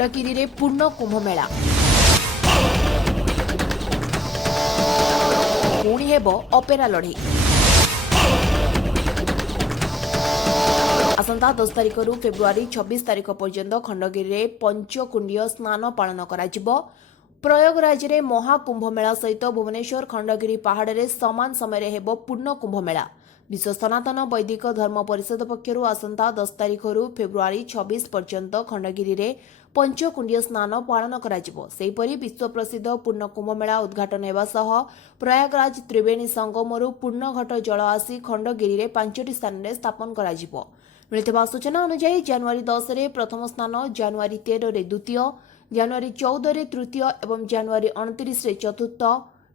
ଖଣ୍ଡଗିରିରେ ପୂର୍ଣ୍ଣ କୁମ୍ଭମେଳା। ପୁଣି ହେବ ଅପେରା ଲଢ଼େଇ। ଆସନ୍ତା 10 ତାରିଖରୁ ଫେବୃଆରୀ 26 ତାରିଖ ପର୍ଯ୍ୟନ୍ତ ଖଣ୍ଡଗିରିରେ ପଞ୍ଚକୁଣ୍ଡୀୟ ସ୍ନାନ ପାଳନ କରାଯିବ। ପ୍ରୟାଗରାଜରେ ମହାକୁମ୍ଭମେଳା ସହିତ ଭୁବନେଶ୍ୱର ଖଣ୍ଡଗିରି ପାହାଡ଼ରେ ସମାନ ସମୟରେ ହେବ ପୂର୍ଣ୍ଣ କୁମ୍ଭମେଳା। ବିଶ୍ୱ ସନାତନ ବୈଦିକ ଧର୍ମ ପରିଷଦ ପକ୍ଷରୁ ଆସନ୍ତା 10 ତାରିଖରୁ ଫେବୃଆରୀ 26 ପର୍ଯ୍ୟନ୍ତ ଖଣ୍ଡଗିରିରେ ପଞ୍ଚକୁଣ୍ଡୀୟ ସ୍ନାନ ପାଳନ କରାଯିବ। ସେହିପରି ବିଶ୍ୱ ପ୍ରସିଦ୍ଧ ପୂର୍ଣ୍ଣ କୁମ୍ଭମେଳା ଉଦ୍ଘାଟନ ହେବା ସହ ପ୍ରୟାଗରାଜ ତ୍ରିବେଣୀ ସଙ୍ଗମରୁ ପୂର୍ଣ୍ଣଘଟ ଜଳ ଆସି ଖଣ୍ଡଗିରିରେ 5ଟି ସ୍ଥାନରେ ସ୍ଥାପନ କରାଯିବ। ମିଳିଥିବା ସୂଚନା ଅନୁଯାୟୀ ଜାନୁଆରୀ 10ରେ ପ୍ରଥମ ସ୍ନାନ, ଜାନୁଆରୀ 13ରେ ଦ୍ୱିତୀୟ, ଜାନୁଆରୀ 14ରେ ତୃତୀୟ ଏବଂ ଜାନୁଆରୀ 29ରେ ଚତୁର୍ଥ,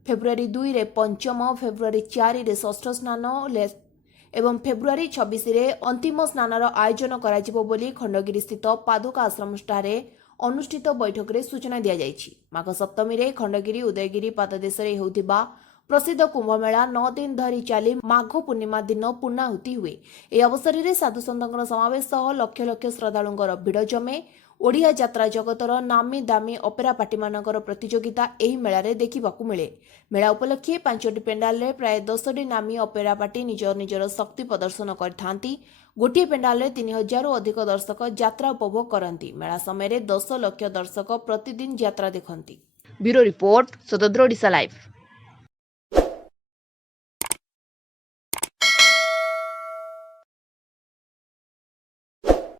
ଫେବୃଆରୀ 2ରେ ପଞ୍ଚମ, ଫେବୃଆରୀ 4ରେ ଷଷ୍ଠ ସ୍ନାନ ଏବଂ ଫେବୃଆରୀ 26ରେ ଅନ୍ତିମ ସ୍ନାନର ଆୟୋଜନ କରାଯିବ ବୋଲି ଖଣ୍ଡଗିରିସ୍ଥିତ ପାଦୁକା ଆଶ୍ରମଠାରେ ଅନୁଷ୍ଠିତ ବୈଠକରେ ସୂଚନା ଦିଆଯାଇଛି। ମାଘ ସପ୍ତମୀରେ ଖଣ୍ଡଗିରି ଉଦୟଗିରି ପାଦଦେଶରେ ହେଉଥିବା ପ୍ରସିଦ୍ଧ କୁମ୍ଭମେଳା 9 ଦିନ ଧରି ଚାଲି ମାଘ ପୂର୍ଣ୍ଣିମା ଦିନ ପୂର୍ଣ୍ଣାହୁତି ହୁଏ। ଏହି ଅବସରରେ ସାଧୁସନ୍ଥଙ୍କର ସମାବେଶ ସହ ଲକ୍ଷ ଲକ୍ଷ ଶ୍ରଦ୍ଧାଳୁଙ୍କର ଭିଡ଼ ଜମେ। ଓଡ଼ିଆ ଯାତ୍ରା ଜଗତର ନାମୀ ଦାମୀ ଅପେରା ପାର୍ଟିମାନଙ୍କର ପ୍ରତିଯୋଗିତା ଏହି ମେଳାରେ ଦେଖିବାକୁ ମିଳେ। ମେଳା ଉପଲକ୍ଷେ 5ଟି ପେଣ୍ଡାଲରେ ପ୍ରାୟ 10ଟି ନାମୀ ଅପେରା ପାର୍ଟି ନିଜର ଶକ୍ତି ପ୍ରଦର୍ଶନ କରିଥାନ୍ତି। ଗୋଟିଏ ପେଣ୍ଡାଲରେ 3000ରୁ ଅଧିକ ଦର୍ଶକ ଯାତ୍ରା ଉପଭୋଗ କରନ୍ତି। ମେଳା ସମୟରେ 10 ଲକ୍ଷ ଦର୍ଶକ ପ୍ରତିଦିନ ଯାତ୍ରା ଦେଖନ୍ତି। ବ୍ୟୁରୋ ରିପୋର୍ଟ, ସ୍ୱତନ୍ତ୍ର ଓଡ଼ିଶା ଲାଇଭ୍।